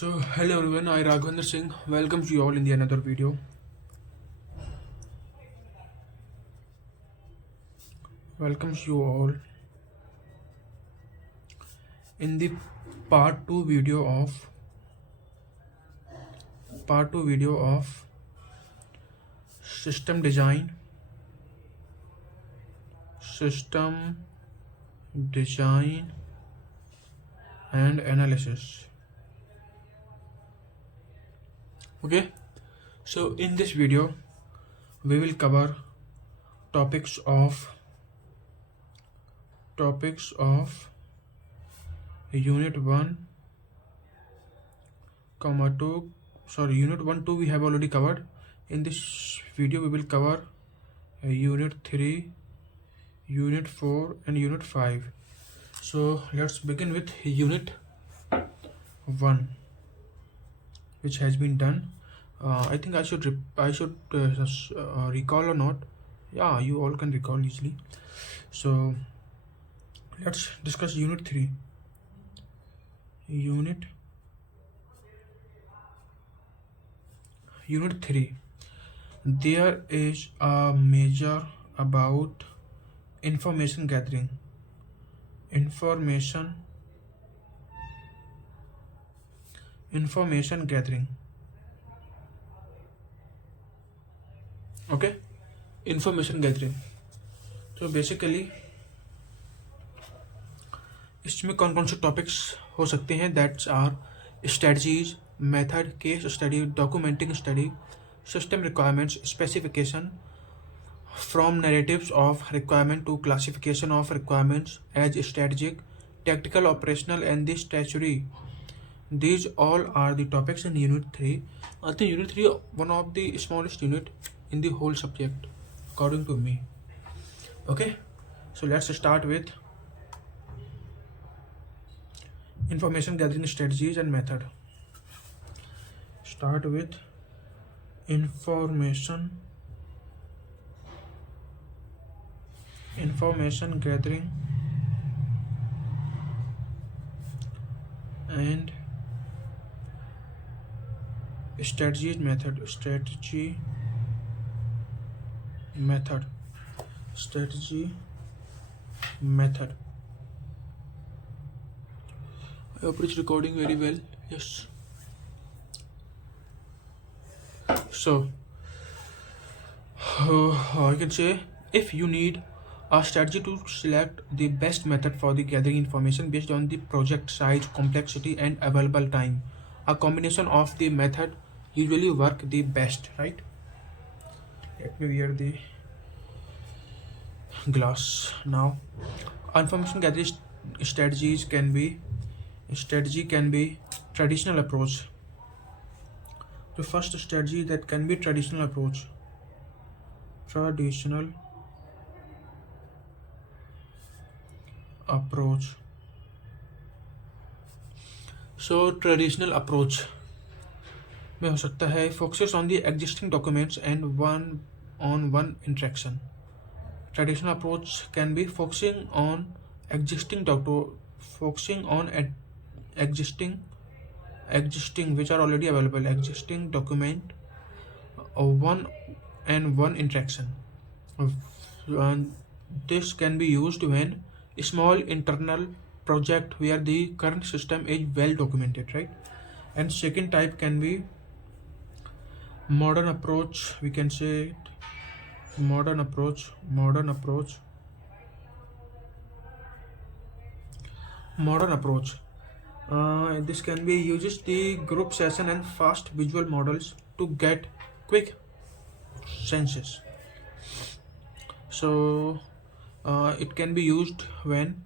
So hello everyone, I Raghavendra Singh welcomes you all in the another video. Welcomes you all in the part 2 video of system design, system design and analysis. Okay, so in this video we will cover topics of unit 1 comma 2. Sorry, unit 1 2 we have already covered. In this video we will cover unit 3, unit 4 and unit 5. So let's begin with unit 1, which has been done. I think I should recall or not. Yeah, you all can recall easily. So let's discuss unit 3. Unit 3, there is a measure about information gathering. Information gathering. Okay, information gathering. तो basically इसमें कौन कौन से topics हो सकते हैं? That's are strategies, method, case study, documenting study, system requirements, specification, from narratives of requirement to classification of requirements as strategic, tactical, operational and the statutory. These all are the topics in unit 3. I think unit 3 one of the smallest unit in the whole subject according to me. Okay, so let's start with information gathering strategies and method. Start with information gathering and strategy method. I hope it's recording very well. Yes. So I can say, if you need a strategy to select the best method for the gathering information based on the project size, complexity and available time, a combination of the method usually work the best, right? Let me wear the glass now. Information gathering strategy can be traditional approach. The first strategy that can be traditional approach. So traditional approach में हो सकता है focuses on the existing documents and one-on-one interaction. Traditional approach can be focusing on existing which are already available, existing document, one-on-one interaction. And this can be used when small internal project where the current system is well documented, right? And second type can be modern approach. We can say it modern approach. This can be uses the group session and fast visual models to get quick senses. So it can be used when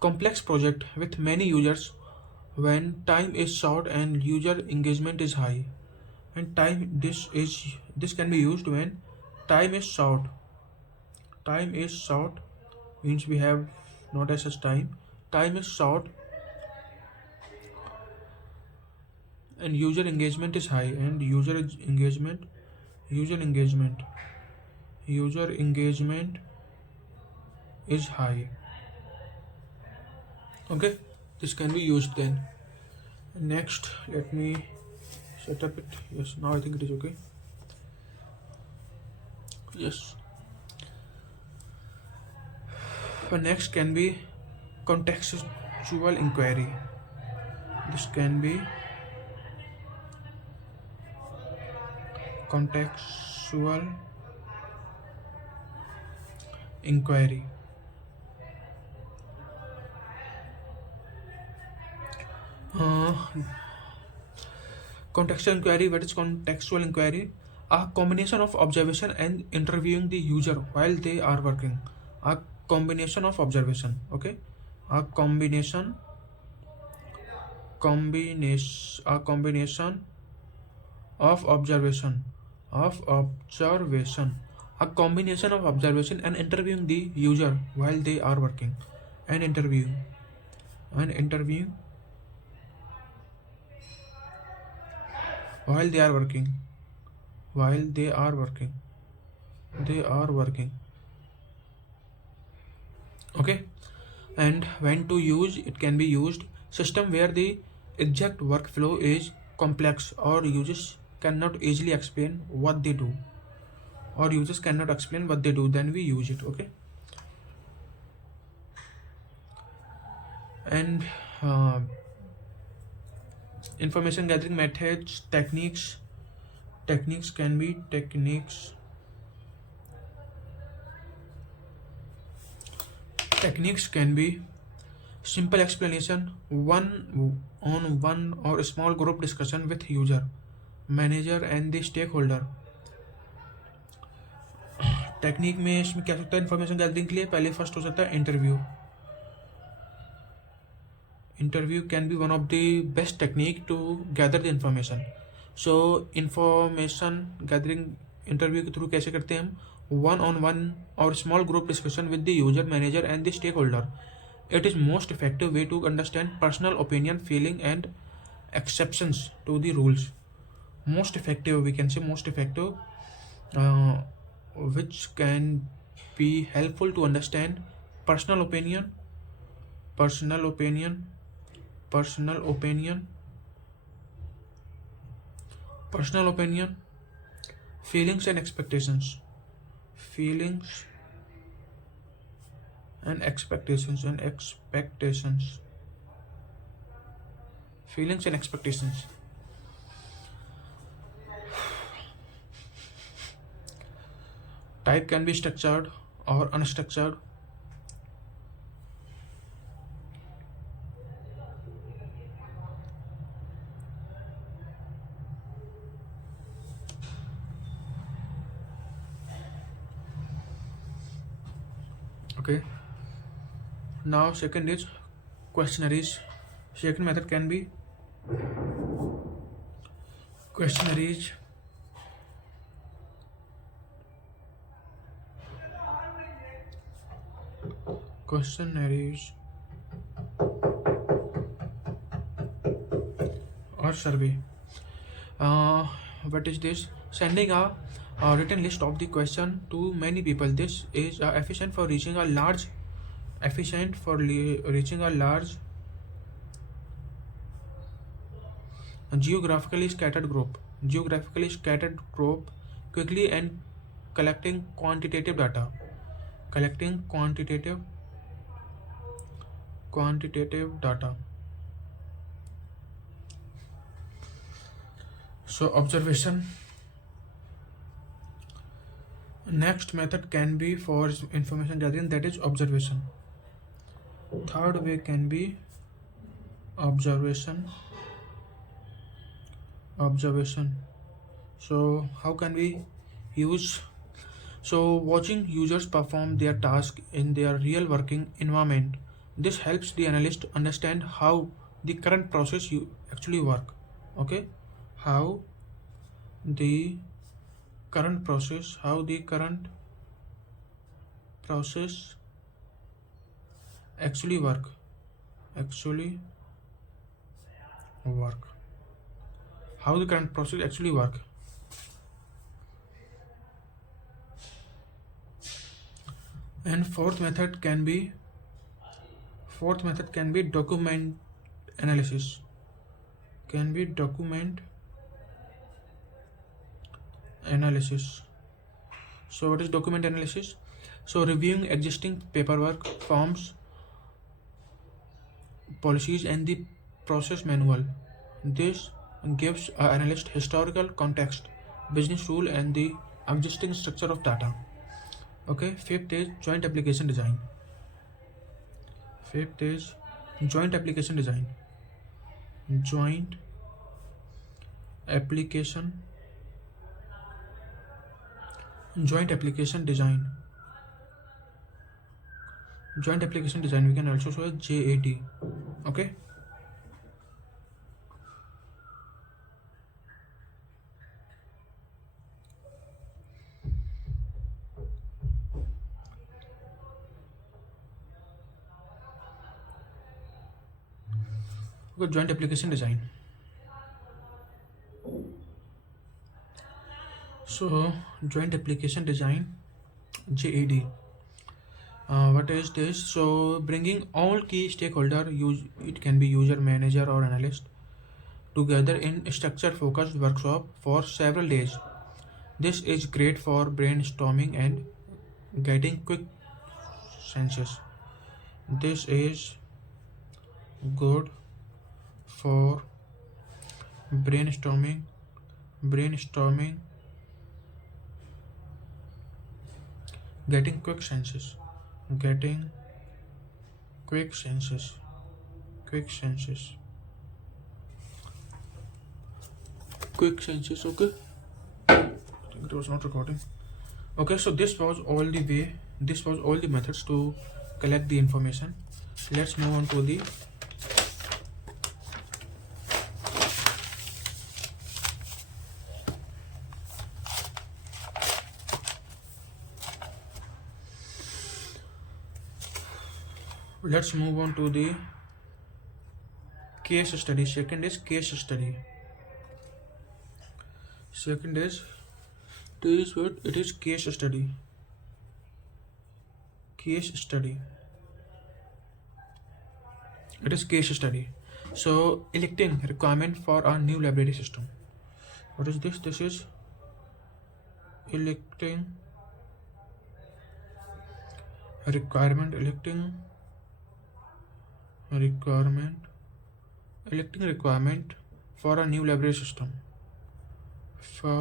complex project with many users, when time is short and user engagement is high. And this can be used when time is short. Time is short means we have not as such time. Time is short and user engagement is high, and user engagement is high. Okay, this can be used then. Next, let me set up it. Yes, now I think it is okay. Yes. Next can be contextual inquiry. This can be contextual inquiry. Uh, Contextual inquiry. What is contextual inquiry? A combination of observation and interviewing the user while they are working. A combination of observation. Okay. A combination of observation a combination of observation and interviewing the user while they are working, and interviewing while they are working while they are working. Okay. And when to use, it can be used system where the exact workflow is complex or users cannot easily explain what they do, then we use it. Okay. And uh, information gathering methods, techniques can be simple explanation, one-on-one or small group discussion with user, manager and the stakeholder. Technique में इसमें क्या सकता है information gathering के लिए? पहले first हो सकता है interview can be one of the best technique to gather the information. So information gathering interview के थ्रू कैसे करते हैं हम? one-on-one or small group discussion with the user, manager and the stakeholder. It is most effective way to understand personal opinion, feeling and exceptions to the rules. Most effective, we can say most effective, which can be helpful to understand personal opinion, feelings and expectations. Feelings and expectations. Type can be structured or unstructured. Okay. Now second is questionnaires. Second method can be questionnaires. Or survey. What is this? Sending a written list of the question to many people. This is efficient for reaching a large geographically scattered group quickly and collecting quantitative data. So observation. Next method can be for information gathering, that is observation. Third way can be observation. So how can we use? So watching users perform their task in their real working environment. This helps the analyst understand how the current process actually work. Okay, how the current process actually work. How the current process actually work. And fourth method can be document analysis. can be document analysis. So what is document analysis? So reviewing existing paperwork, forms, policies and the process manual. This gives an analyst historical context, business rule and the existing structure of data. Okay, fifth is joint application design. Fifth is joint application design. Joint application joint application design. Joint application design we can also show as JAD. Okay. Joint application design. So joint application design, JAD. What is this? So bringing all key stakeholder, it can be user, manager or analyst, together in structured focused workshop for several days. This is great for brainstorming and getting quick senses. This is good for brainstorming, getting quick senses, getting quick senses. Okay, I think it was not recording. Okay, so this was all the methods to collect the information. Let's move on to the case study. Second is case study. Second is what it is, case study. It is case study. So electing requirement for a new library system. What is this? This is electing requirement for a new library system. For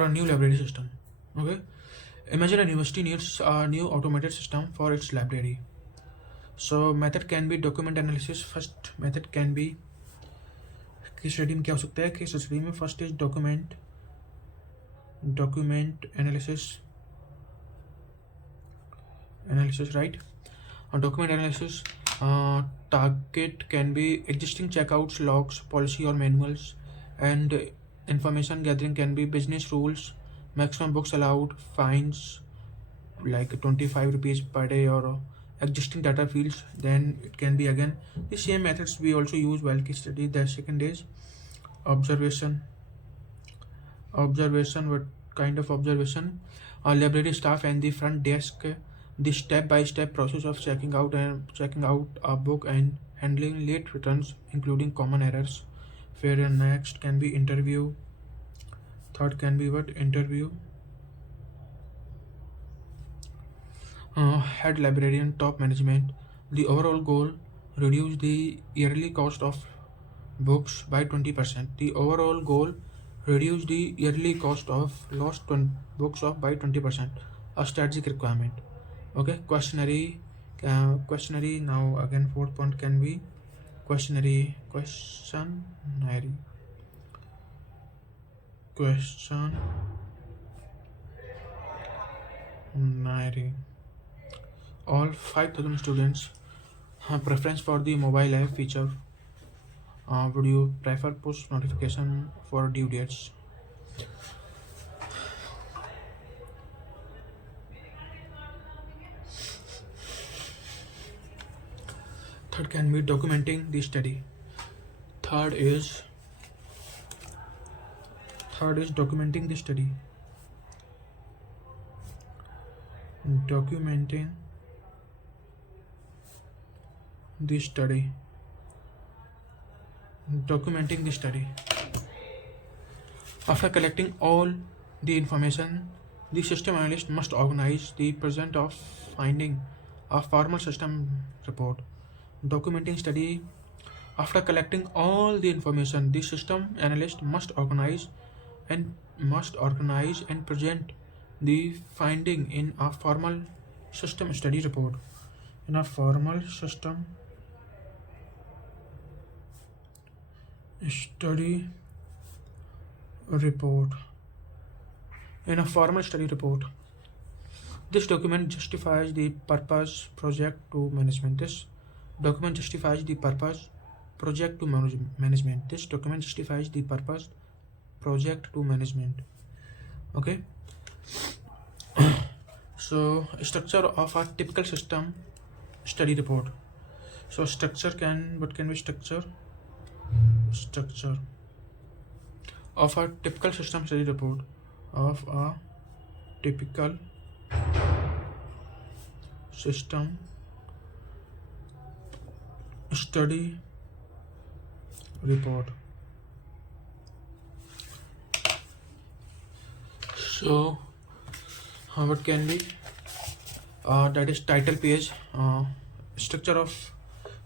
a new library system. Okay, imagine a university needs a new automated system for its library. So method can be document analysis. First method can be case study में क्या हो सकता है? Case study में first is document analysis, right? Document analysis target can be existing checkouts, logs, policy or manuals, and information gathering can be business rules, maximum books allowed, fines like 25 rupees per day, or existing data fields. Then it can be again the same methods we also use while case study. The second is observation. What kind of observation? Library staff and the front desk, the step-by-step process of checking out a book and handling late returns, including common errors. Where next can be interview. Third can be what? Interview. Head librarian, top management. The overall goal: reduce the yearly cost of books by 20%. The overall goal: reduce the yearly cost of lost books by 20%. A strategic requirement. Okay, questionnaire. Now again, fourth point can be questionnaire. All 5,000 students have preference for the mobile app feature. Would you prefer push notification for due dates? Third can be documenting the study. Third is documenting the study. documenting the study. Documenting the study. After collecting all the information, the system analyst must organize the present of finding a formal system report. Documenting study. After collecting all the information, the system analyst must organize and present the finding in a formal system study report. In a formal system study report. In a formal study report. This document justifies the purpose project to management. This document justifies the purpose project to management. This document justifies the purpose project to management. Okay. So structure of a typical system study report. So what can be structure of a typical system study report of a typical system study report. So what can be that is title page. Structure of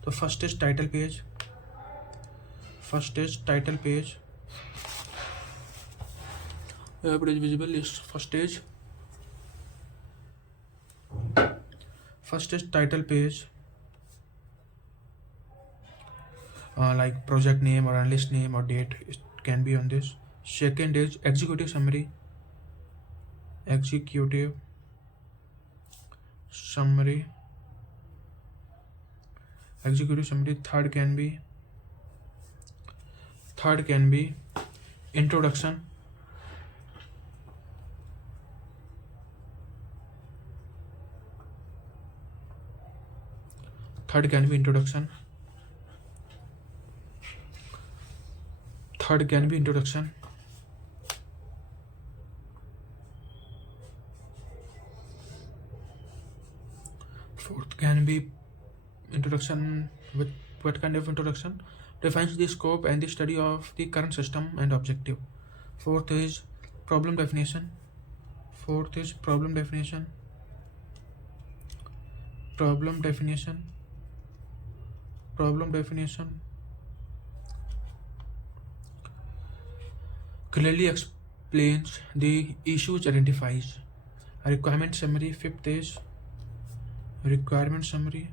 the first is title page. Where it is visible is first is title page, like project name or analyst name or date, it can be on this. Second is executive summary. Third can be introduction. Third can be introduction. Fourth can be introduction. With what kind of introduction? Defines the scope and the study of the current system and objective. Fourth is problem definition. Clearly explains the issues, identifies. A requirement summary. Fifth is requirement summary.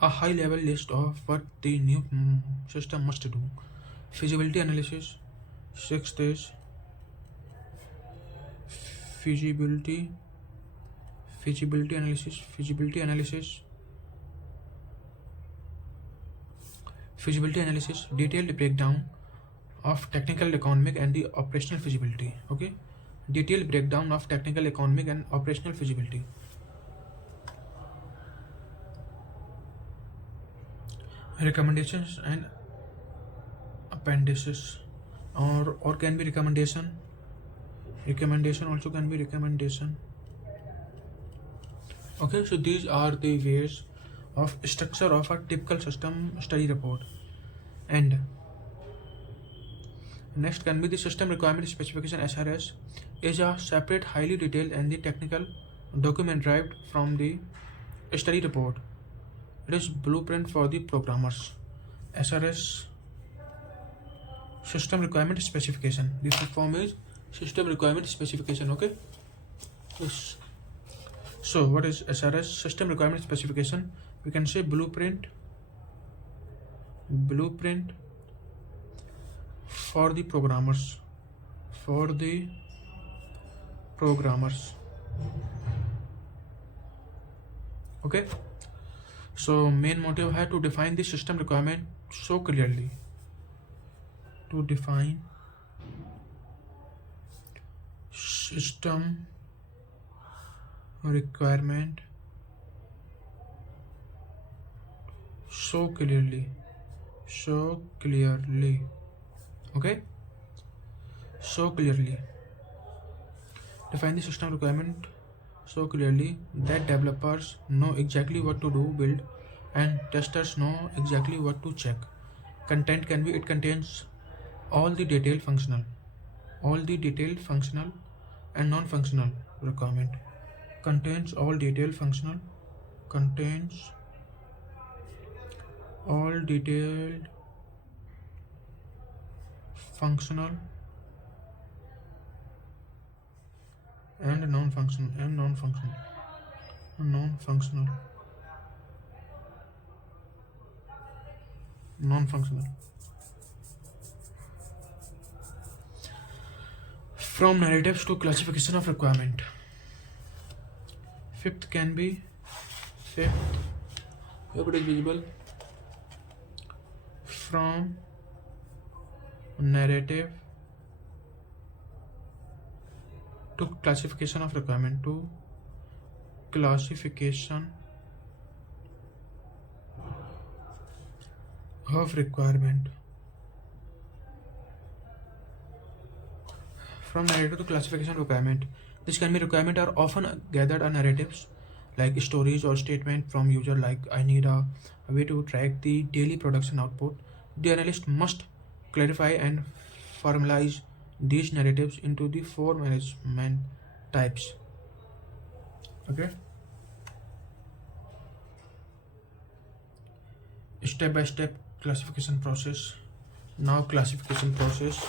A high level list of what the new system must do. Feasibility analysis. Sixth is feasibility analysis. Detailed breakdown of technical, economic and the operational feasibility. Okay, detailed breakdown of technical, economic and operational feasibility. Recommendations and appendices, or can be recommendation also can be recommendation. Okay, so these are the ways of structure of a typical system study report. And next can be the system requirement specification. SRS is a separate, highly detailed and the technical document derived from the study report. It is blueprint for the programmers. SRS, system requirement specification. The full form is system requirement specification. Okay. Yes. So what is SRS? System requirement specification. We can say blueprint for the programmers. Okay. So main motive है to define the system requirement so clearly. To define system requirement so clearly. so clearly. Okay, so clearly. Define the system requirement so clearly that developers know exactly what to do, build, and testers know exactly what to check. Content can be, it contains all the detailed functional and non-functional requirement. Contains all detailed functional, contains all detailed functional and non-functional non-functional. From narratives to classification of requirement. Fifth can be fifth. Hope it is visible. From narrative to classification of requirement to classification of requirement. From narrative to classification requirement. This can be requirement are often gathered on narratives like stories or statement from user like I need a way to track the daily production output. The analyst must clarify and formalize these narratives into the four management types. Okay. Step by step classification process. Now classification process.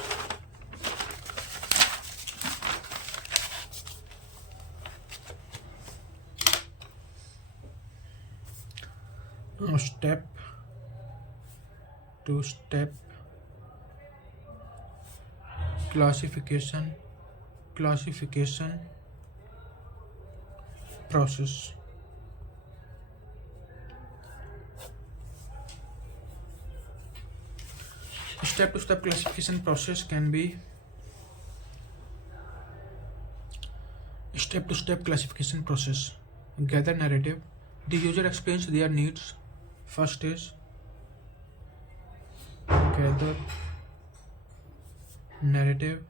Now step to step classification process. Step to step classification process can be step to step classification process. Gather narrative. The user explains their needs. First is gather narrative.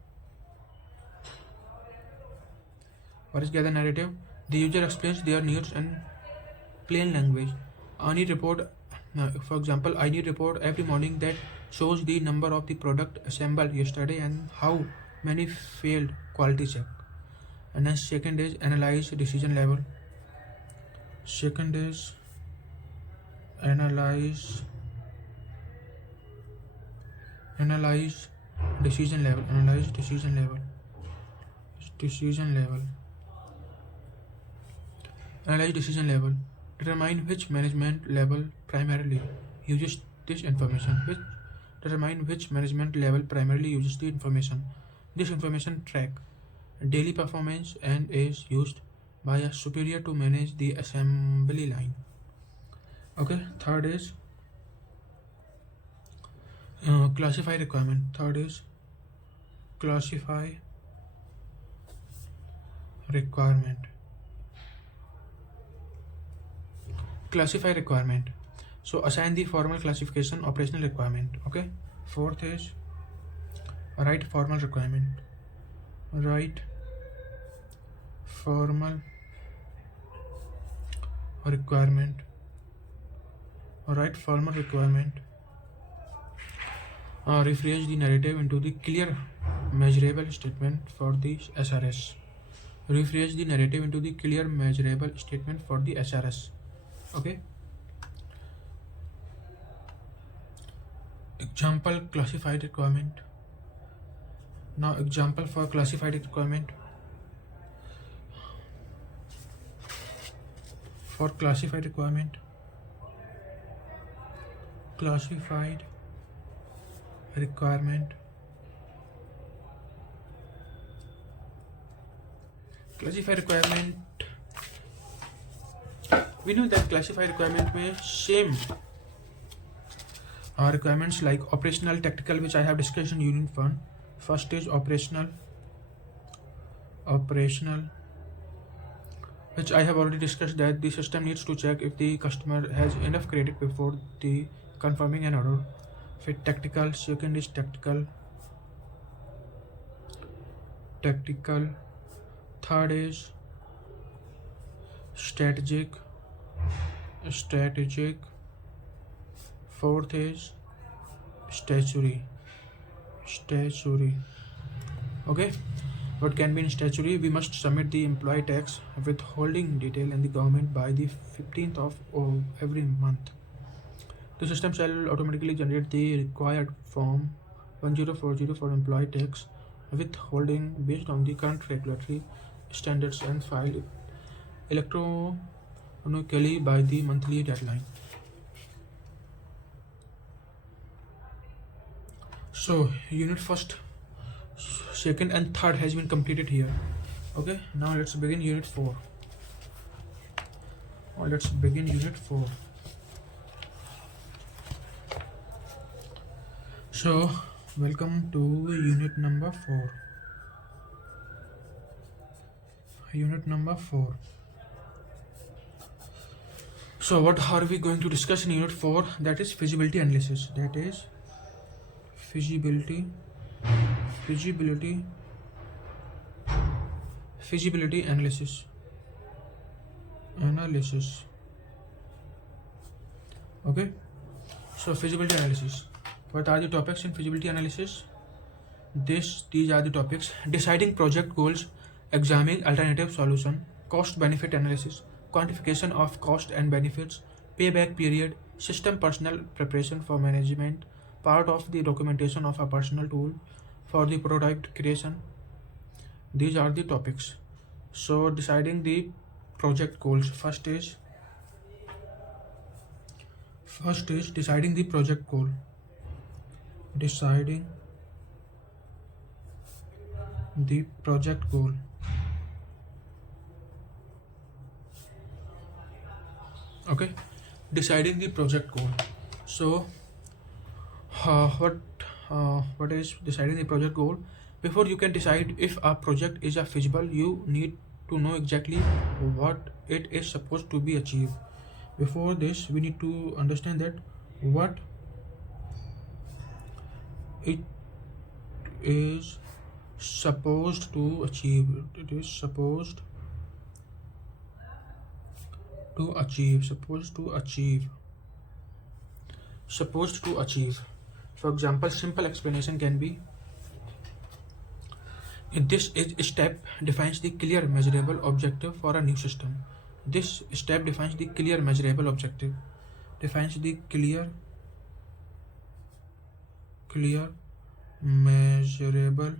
What is gather narrative? The user explains their needs in plain language. I need report, for example, I need report every morning that shows the number of the product assembled yesterday and how many failed quality check. And then second is analyze decision level. Second is analyze decision level. Analyze decision level. Analyze decision level. Determine which management level primarily uses this information. Determine which management level primarily uses the information. This information track daily performance and is used by a superior to manage the assembly line. Okay. Third is classify requirement. Third is classify requirement. Classify requirement. So assign the formal classification operational requirement. Okay. Fourth is write formal requirement. Write formal requirement. Rephrase the narrative into the clear measurable statement for the SRS. Rephrase the narrative into the clear measurable statement for the SRS. Okay. Example classified requirement. Now example for classified requirement. For classified requirement. Classified requirement. Classified requirement. We know that classified requirement may same requirements like operational, tactical, which I have discussed in Unit 1. First is operational, which I have already discussed that the system needs to check if the customer has enough credit before the confirming an order. फिर tactical, second is tactical, third is strategic, fourth is statutory. Okay, what can be in statutory? We must submit the employee tax withholding detail in the government by the 15th of every month. The system shall automatically generate the required form 1040 for employee tax withholding based on the current regulatory standards and filed electronically by the monthly deadline. So unit first, second and third has been completed here. Okay, now let's begin unit 4. So welcome to unit number 4. So what are we going to discuss in unit 4? That is feasibility analysis. Feasibility analysis. Okay, so feasibility analysis. What are the topics in feasibility analysis? These are the topics: deciding project goals, examining alternative solution, cost benefit analysis, quantification of cost and benefits, payback period, system personnel preparation for management, part of the documentation of a personal tool for the prototype creation. These are the topics. So deciding the project goals. First is deciding the project goal. Okay, deciding the project goal. So what is deciding the project goal? Before you can decide if a project is a feasible, you need to know exactly what it is supposed to be achieved. Before this, we need to understand that what it is supposed to achieve. For example, simple explanation can be: this step defines the clear measurable objective for a new system. This step defines the clear measurable objective. Defines the clear measurable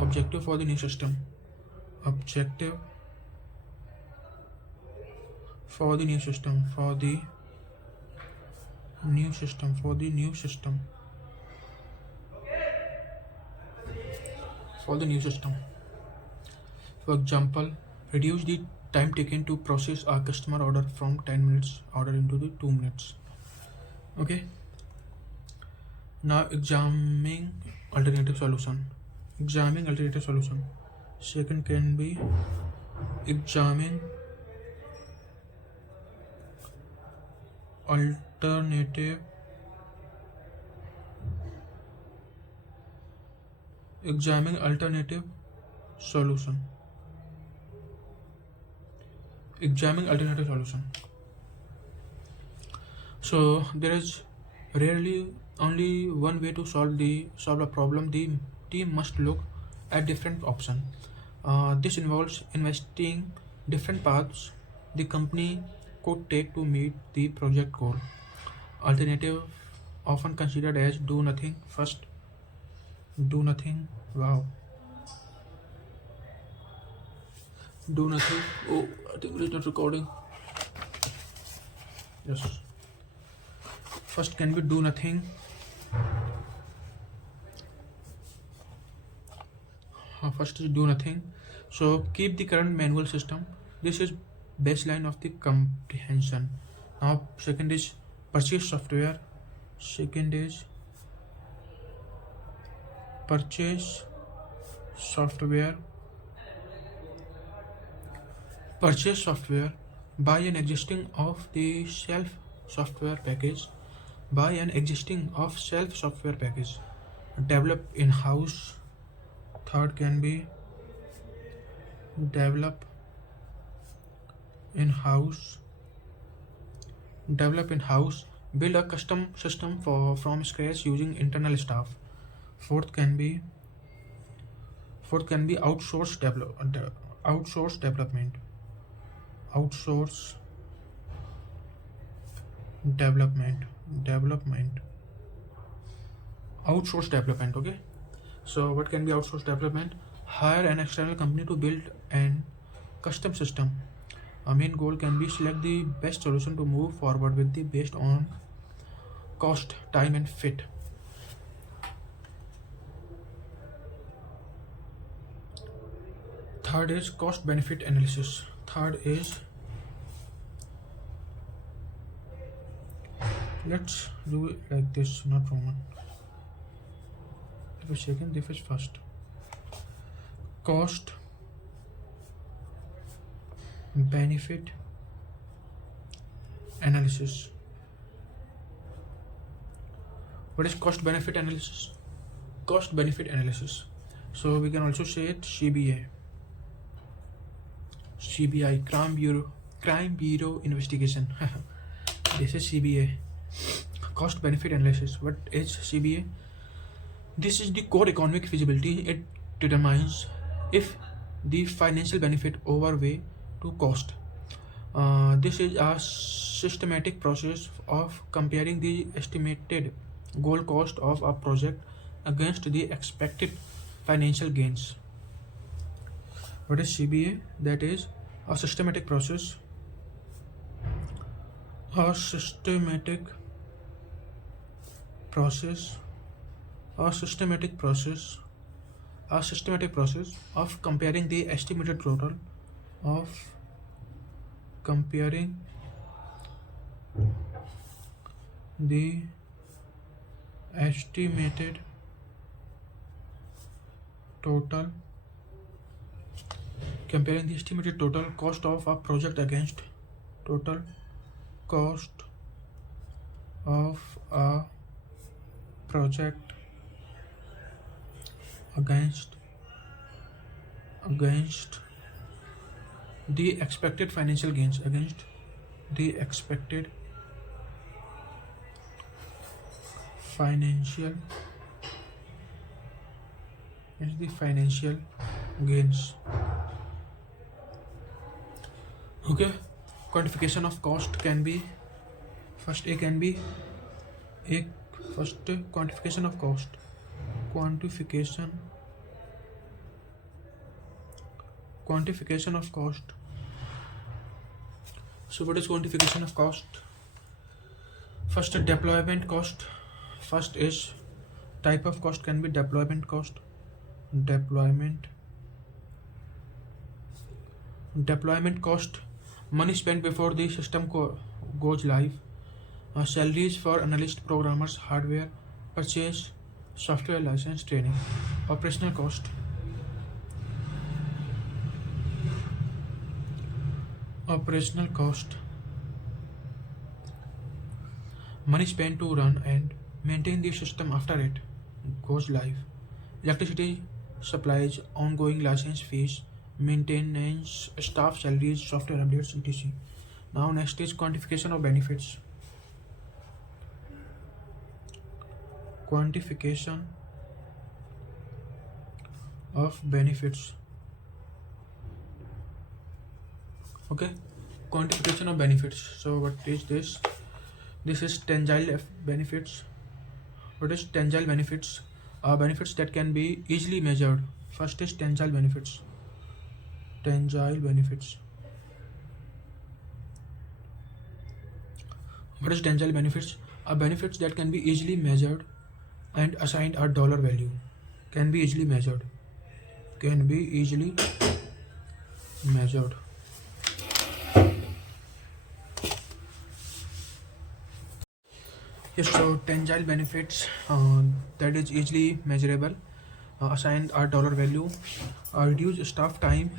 objective for the new system. For the new system. For example, reduce the time taken to process a customer order from 10 minutes order into the 2 minutes. Okay. Now examining alternative solution. Second can be examine alternative solution. So there is rarely only one way to solve a problem. The team must look at different options. This involves investigating different paths the company could take to meet the project goal. Alternative often considered as do nothing. First, do nothing. Wow. Do nothing. Oh, I think it is not recording. Yes. First can be do nothing. First is do nothing. So keep the current manual system. This is baseline of the comprehension. Now second is purchase software. Purchase software Buy an existing off the shelf software package. Buy an existing off shelf software package. Develop in house. Third can be develop in house. Develop in house. Build a custom system from scratch using internal staff. Fourth can be outsource outsource development. Outsource development. Outsource development. Okay. So what can be outsource development? Hire an external company to build an custom system. A main goal can be select the best solution to move forward with the based on cost, time and fit. Third is cost benefit analysis. Third is, let's do it like this, not Roman. If second, this is first. Cost benefit analysis. What is cost benefit analysis? Cost benefit analysis. So we can also say it CBA. CBI, Crime Bureau Investigation. This is CBA. Cost benefit analysis. What is CBA? This is the core economic feasibility. It determines if the financial benefit outweigh to cost. This is a systematic process of comparing the estimated goal cost of a project against the expected financial gains. What is CBA? That is a systematic process. A systematic process of comparing the estimated total cost of a project against total cost of a project against the expected financial gains, financial gains. Okay. Quantification of cost can be first. Quantification of cost. Quantification of cost. So what is quantification of cost? First, deployment cost. First is type of cost can be deployment cost. Deployment cost, money spent before the system goes live. Salaries for analyst, programmers, hardware purchase, software license, training. Operational cost. Money spent to run and maintain the system after it goes live. Electricity supplies, ongoing license fees, maintenance, staff salaries, software updates, etc. Now next is quantification of benefits. Okay, quantification of benefits. So what is this? This is tangible benefits. What is tangible benefits? Benefits that can be easily measured. First is tangible benefits. What is tangible benefits? Benefits that can be easily measured and assigned a dollar value. Can be easily measured. Yes, so tangible benefits that is easily measurable, assigned a dollar value, reduce staff time,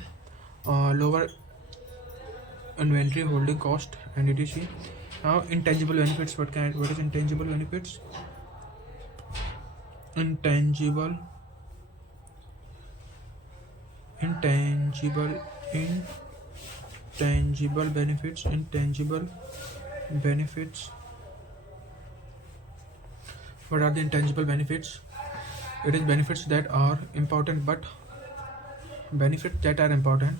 lower inventory holding cost and etc. Now intangible benefits. What is intangible benefits? Intangible benefits. What are the intangible benefits? It is benefits that are important, benefits that are important,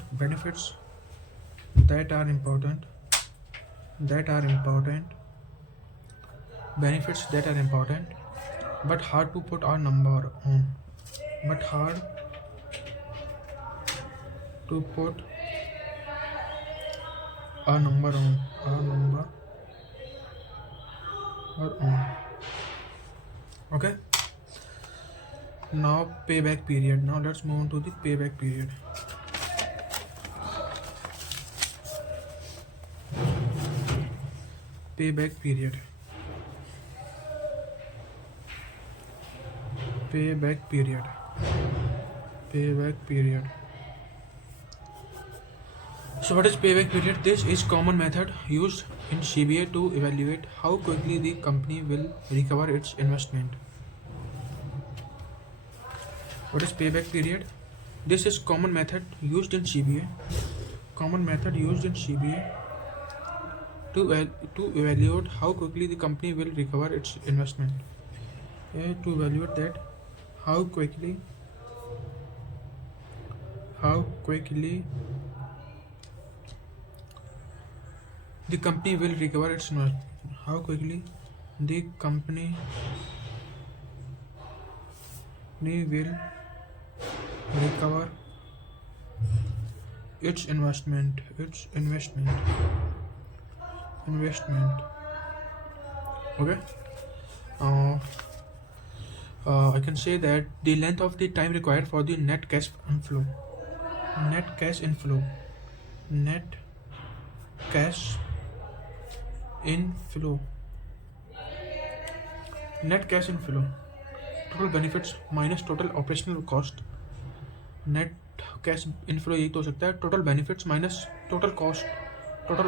benefits that are important, but hard to put a number on. But hard to put a number on. Okay. Now payback period. Now let's move on to the payback period. Payback period. So what is payback period? This is common method used in CBA to evaluate how quickly the company will recover its investment. What is payback period? This is common method used in CBA. To evaluate how quickly the company will recover its investment. To evaluate that how quickly the company will recover its investment. How quickly the company will recover its investment. Okay. I can say that the length of the time required for the net cash inflow. Net cash inflow. Total benefits minus total operational cost. Net cash inflow यही तो हो सकता है. Total benefits minus total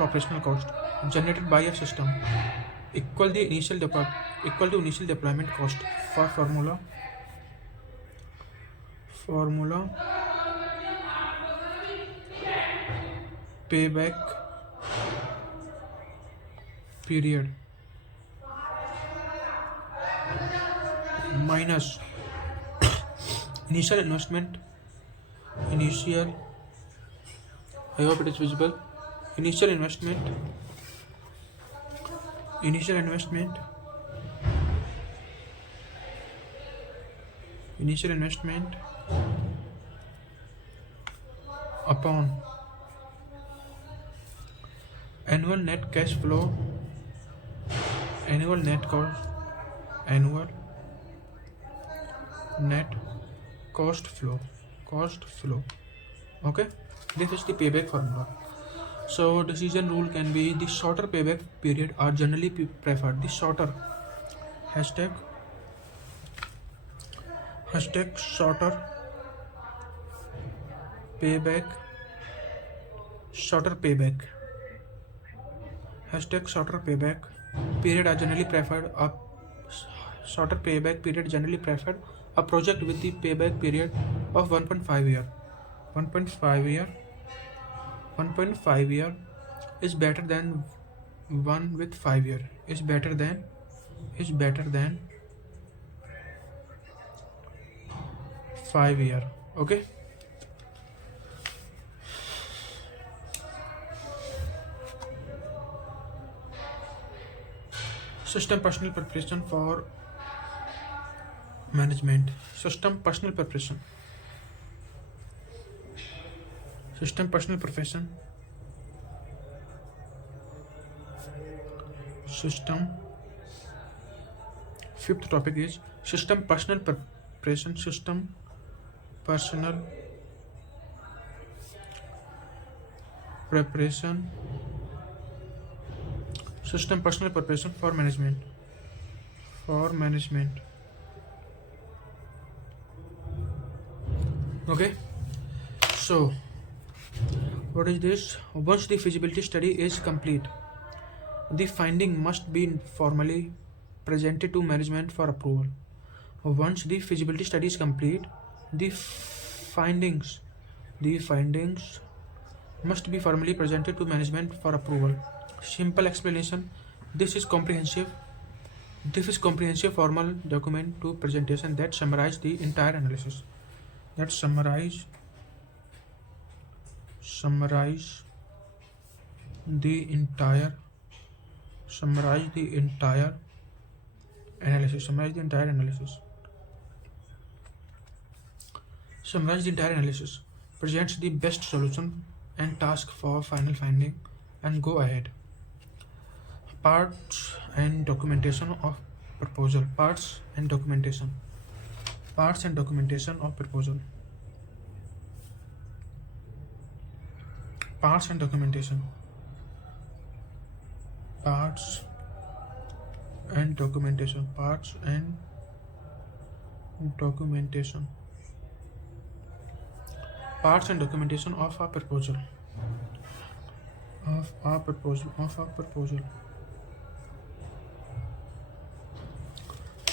operational cost generated by a system equal to initial deployment cost. For formula payback period minus initial investment. I hope it is visible. Initial investment upon annual net cash flow, annual net cost flow. Okay, this is the payback formula. So decision rule can be the shorter payback period are generally preferred. The shorter hashtag shorter payback period are generally preferred. A shorter payback period generally preferred. A project with the payback period of 1.5 year. 1.5 year is better than one with 5 year. Is better than 5 year. Okay. System personal preparation for management. System personal preparation fifth topic is system personal preparation. System personal preparation for management. Okay, so What is this? Once the feasibility study is complete, the finding must be formally presented to management for approval. Once the feasibility study is complete, the findings must be formally presented to management for approval. Simple explanation: this is comprehensive. This is comprehensive formal document to presentation that summarize the entire analysis. That summarize the entire summarize the entire analysis. Summarize the entire analysis. Summarize the entire analysis. Presents the best solution and task for final finding and go ahead. Parts and documentation of proposal. Parts and documentation of proposal. Parts and documentation. Parts and documentation. Parts and documentation. Parts and documentation of a proposal. Of a proposal.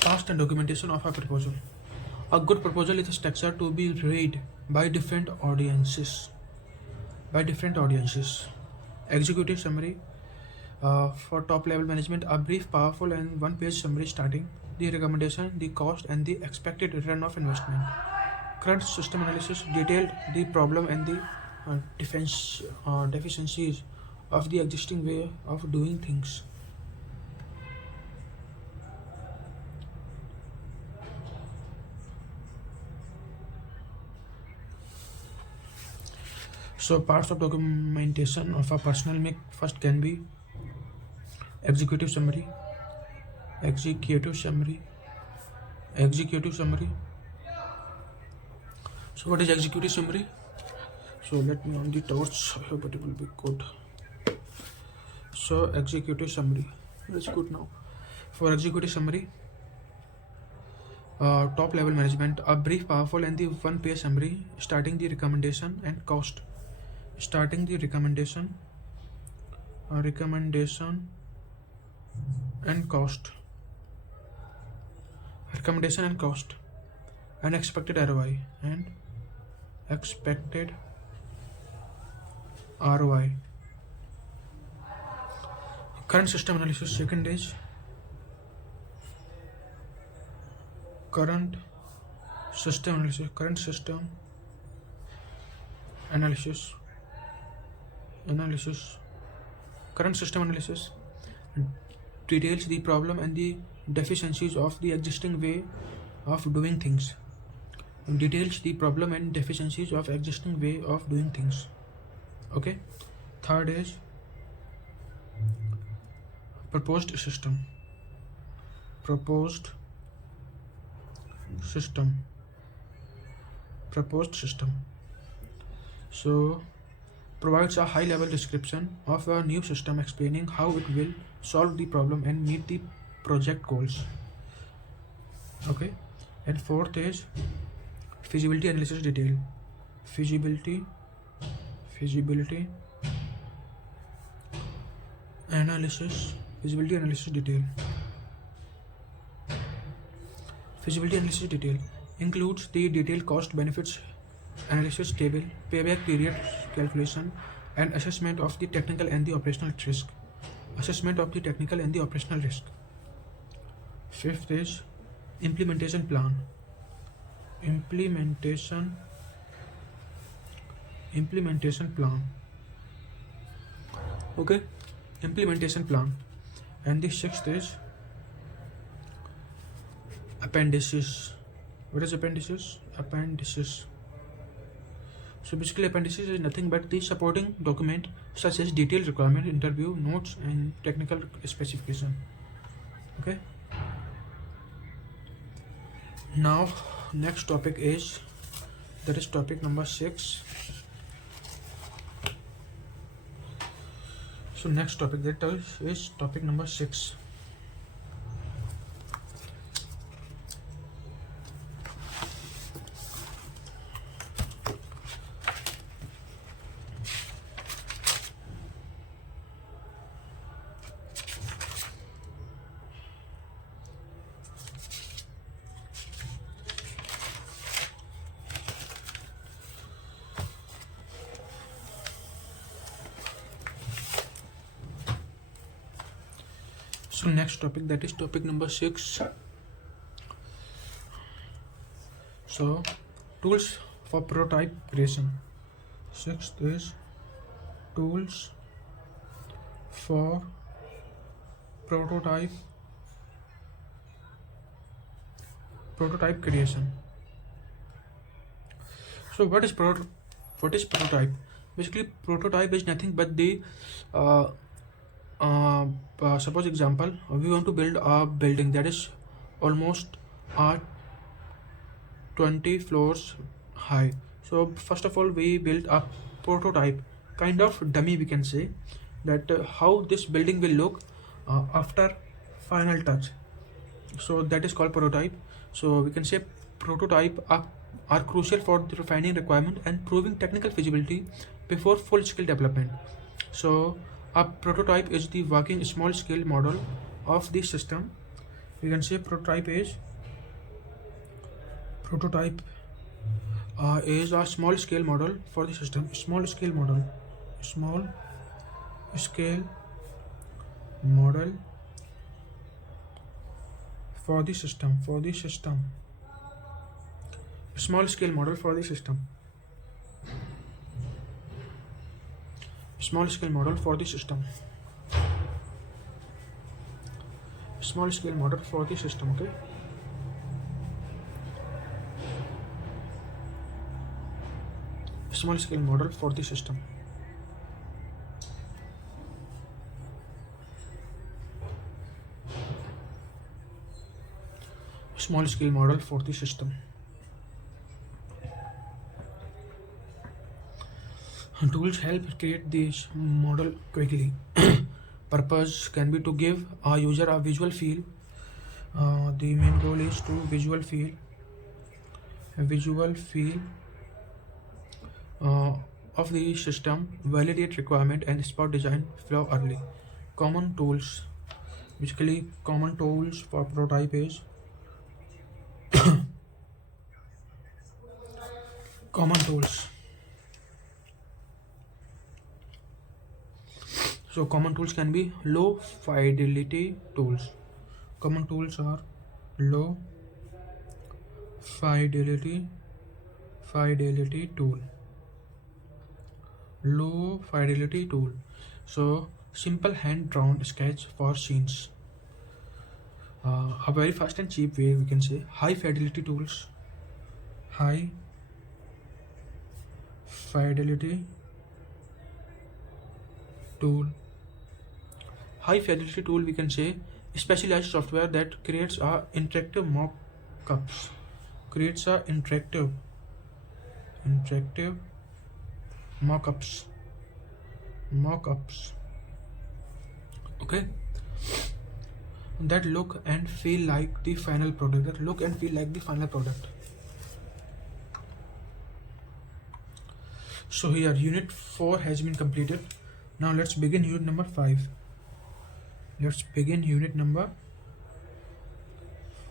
Parts and documentation of a proposal. A good proposal is structured to be read by different audiences. Executive summary for top level management: a brief, powerful, and one-page summary starting the recommendation, the cost, and the expected return of investment. Current system analysis detailed the problem and the deficiencies of the existing way of doing things. So parts of documentation of a personal make first can be executive summary. So what is executive summary? So let me on the torch. I hope it will be good. So executive summary. It's good now. For executive summary, top level management: a brief, powerful, and the one-page summary starting the recommendation and cost. Recommendation and cost. And expected ROI. Current system analysis. Second is current system analysis. Current system analysis details the problem and the deficiencies of the existing way of doing things. Okay. Third is proposed system. So provides a high level description of a new system explaining how it will solve the problem and meet the project goals. Okay. And fourth is feasibility analysis detail. Feasibility analysis detail. Feasibility analysis detail includes the detailed cost benefits analysis table, payback period calculation, and assessment of the technical and the operational risk. Fifth is implementation plan. Okay. Implementation plan. And the sixth is appendices. What is appendices? So basically appendices is nothing but the supporting document such as detailed requirement, interview notes, and technical specification. Okay. Now next topic is topic number 6. So next topic is topic number 6. So next topic, that is topic number 6. So tools for prototype creation. Sixth is tools for prototype creation. So what is prototype? Basically, prototype is nothing but the uh, suppose example, we want to build a building that is almost 20 floors high. So first of all, we build a prototype, kind of dummy, we can say, that how this building will look after final touch. So that is called prototype. So we can say prototype are crucial for the refining requirement and proving technical feasibility before full scale development. So a prototype is the working small scale model of the system. We can say prototype is a small scale model for the system. Small scale model for the system. Small scale model for the system. Small scale model for the system. Small scale model for the system. Okay. Small scale model for the system. Small scale model for the system. Tools help create this model quickly. Purpose can be to give a user a visual feel. The main goal is to visual feel of the system, validate requirement and spot design flow early. Common tools. Basically, common tools for prototype is common tools. So common tools can be low fidelity tools. Common tools are low fidelity tool. Low fidelity tool. So simple hand drawn sketch for scenes. A very fast and cheap way, we can say high fidelity tools. High fidelity tool. High fidelity tool, we can say specialized software that creates a interactive mock-ups. Mock-ups. Okay. That look and feel like the final product. So here unit 4 has been completed. Now let's begin unit number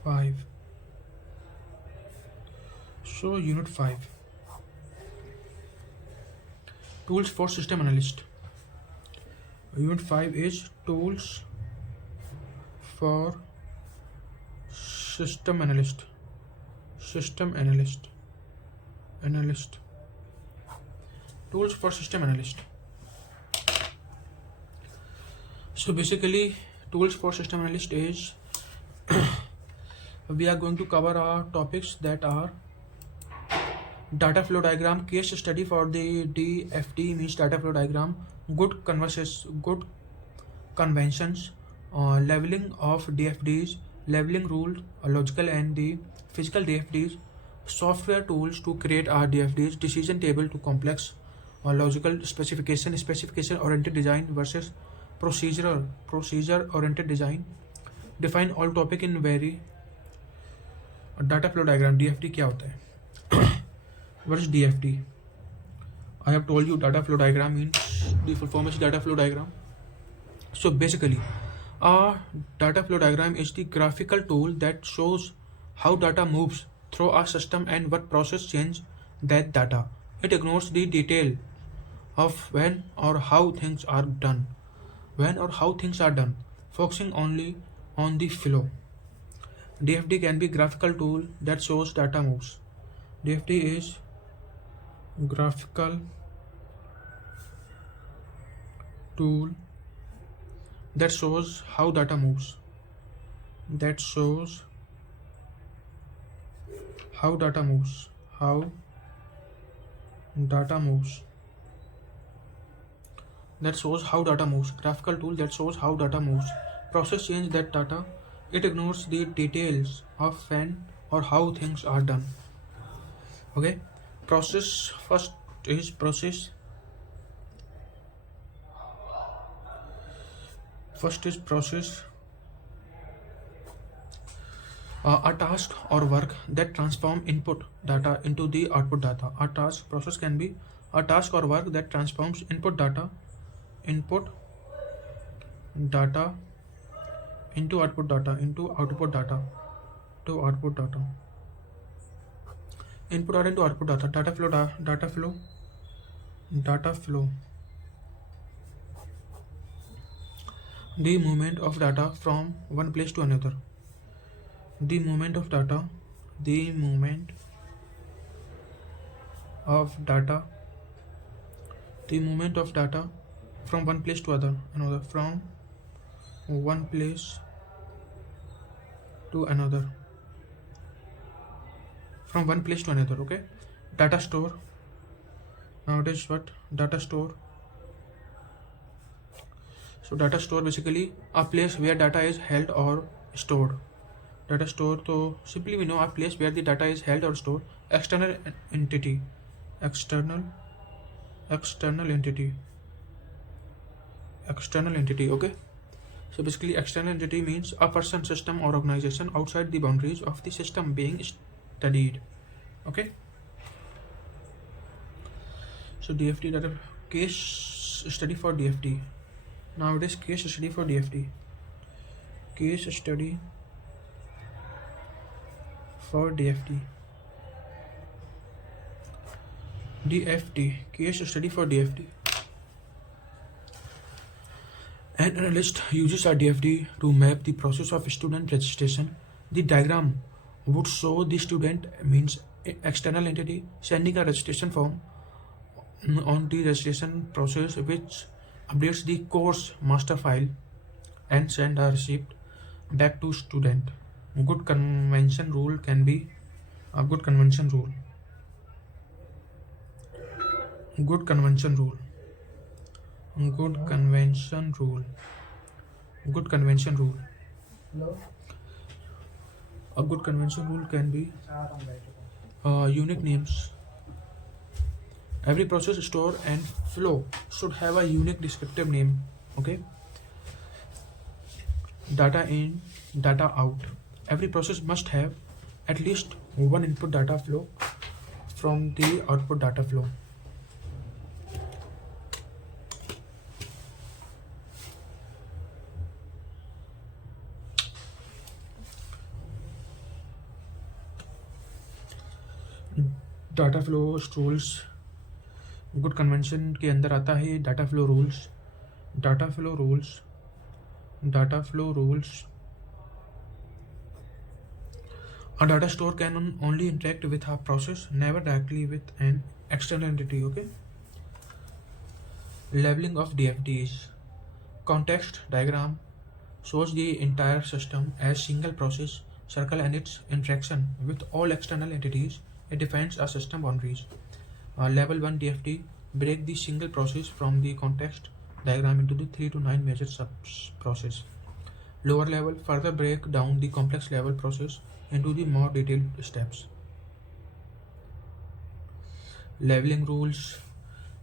5. So unit 5, tools for system analyst. Unit 5 is tools for system analyst. Tools for system analyst. So basically, tools for system analyst is we are going to cover our topics that are data flow diagram, case study for the DFD, means data flow diagram, good conventions, leveling of DFDs, leveling rules, logical and the physical DFDs, software tools to create our DFDs, decision table to complex logical specification oriented design versus procedure oriented design, define all topic in very data flow diagram. DFD क्या होता है? What is DFD? I have told you data flow diagram means the full form is data flow diagram. So basically, a data flow diagram is the graphical tool that shows how data moves through a system and what process change that data. It ignores the detail of when or how things are done. focusing only on the flow. DFD can be graphical tool that shows data moves. DFD is graphical tool that shows how data moves. That shows how data moves. How data moves. That shows how data moves. Graphical tool that shows how data moves. Process change that data. It ignores the details of when or how things are done. Okay. Process. First is process. A task or work that transform input data into the output data. A task process can be a task or work that transforms input data into output data into output data to output data. Input data into output data. Data flow. The movement of data from one place to another. The movement of data from one place to another, from one place to another, okay. Data store. Nowadays what data store? So data store basically a place where data is held or stored. Data store, so simply we know a place where the data is held or stored. External entity. Okay. So basically external entity means a person, system or organization outside the boundaries of the system being studied. Okay. So DFD, that is case study for DFD. Nowadays case study for DFD. Case study for DFD. Case study for DFD. An analyst uses a DFD to map the process of student registration. The diagram would show the student means external entity sending a registration form on the registration process, which updates the course master file and send a receipt back to student. Good convention rule can be a good convention rule. Good convention rule can be unique names. Every process, store and flow should have a unique descriptive name. Okay. Data in, data out. Every process must have at least one input data flow from the output data flow. Data flow rules good convention के अंदर आता है data flow rules. A data store can only interact with a process, never directly with an external entity. Okay. Labeling of DFDs. Context diagram shows the entire system as single process circle and its interaction with all external entities. It defines a system boundaries. Level 1 DFD break the single process from the context diagram into the 3 to 9 major sub-process. Lower level further break down the complex level process into the more detailed steps. Labeling rules.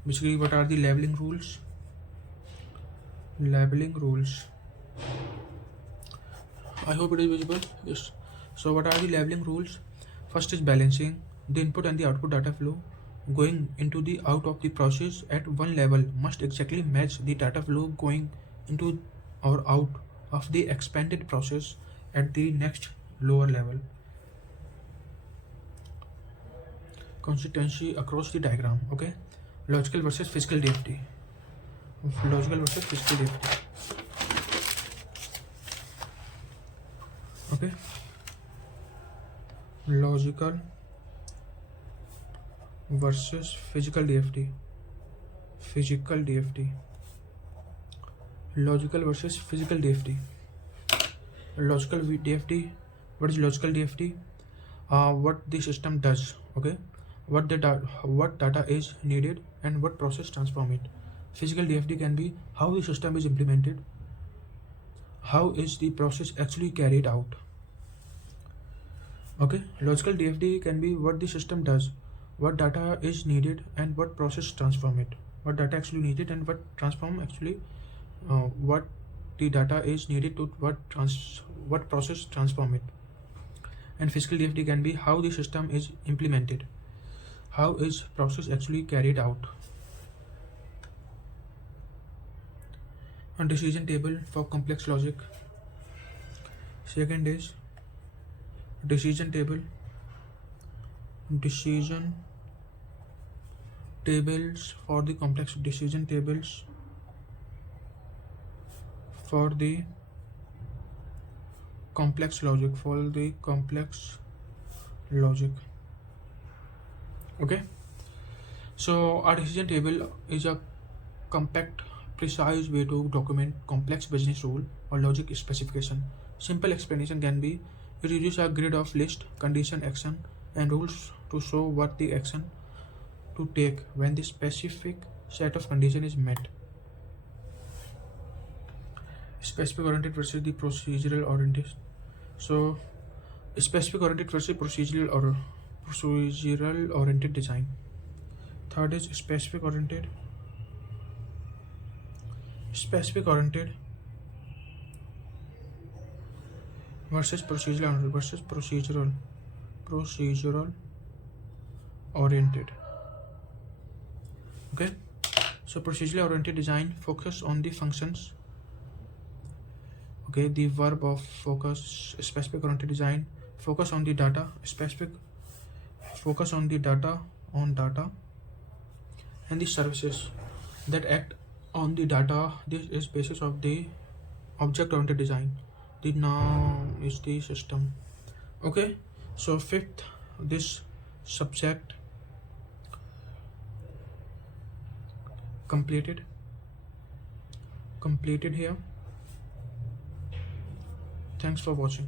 Basically, what are the labeling rules? I hope it is visible. Yes. So what are the labeling rules? First is balancing. The input and the output data flow going into the out of the process at one level must exactly match the data flow going into or out of the expanded process at the next lower level. Consistency across the diagram. Okay. Logical versus physical DFD. Okay, logical versus physical DFD. Physical DFD. Logical versus physical DFD. Logical DFD. What is logical DFD? What the system does. Okay, what data is needed and what process transform it. Physical DFD can be how the system is implemented, how is the process actually carried out. Okay, logical DFD can be what the system does, what data is needed and what process transform it. What data actually needed and what transform actually, what the data is needed to what process transform it. And physical DFD can be how the system is implemented, how is process actually carried out. A decision table for complex logic. Second is decision table. Decision tables for the complex decision tables for the complex logic, Okay, so our decision table is a compact, precise way to document complex business rule or logic specification. Simple explanation can be it uses a grid of list, condition, action and rules to show what the action to take when the specific set of condition is met. Specific oriented versus the procedural oriented. So specific oriented versus procedural oriented design. Third is specific oriented versus procedural oriented. Okay, so procedurally oriented design focus on the functions. Okay, the verb of focus. Specific oriented design focus on the data. Focus on the data and the services that act on the data. This is basis of the object oriented design. The noun is the system. Okay, so fifth, this subject completed here. Thanks for watching.